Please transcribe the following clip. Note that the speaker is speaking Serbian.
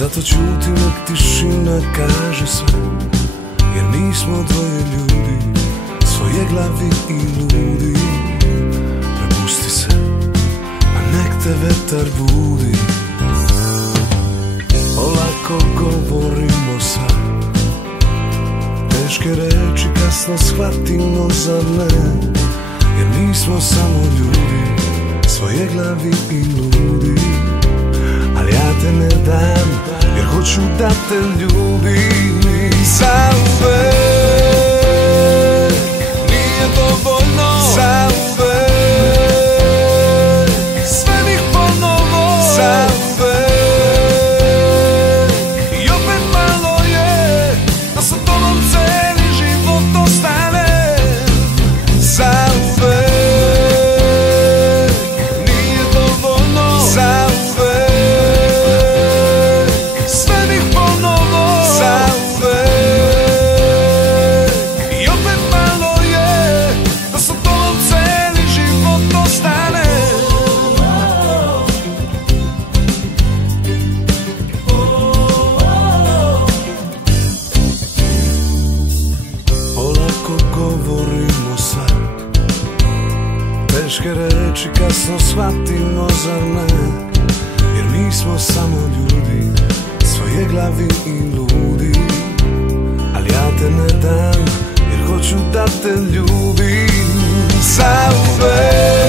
Zato ćutim nek tišina kaže sve, jer mi smo dvoje ljudi, svoje glavi i ludi. Prepusti se, a nek te vetar budi. Polako govorimo sad, teške reči kasno shvatimo, zar ne? Jer mi smo samo ljudi, svoje glavi i ludi. Ali ja te ne dam, jer hoću da te ljubim zauvek. Nije dovoljno zauvek, sve bih ponovo zauvek. I opet malo je da sa tobom celi život ostane zauvek. Nije dovoljno zauvek, govorimo sad, teške reči kasno shvatimo, zar ne? Jer mi smo samo ljudi, svoje glavi i ludi. Ali ja te ne dam, jer hoću da te ljubim zauvek.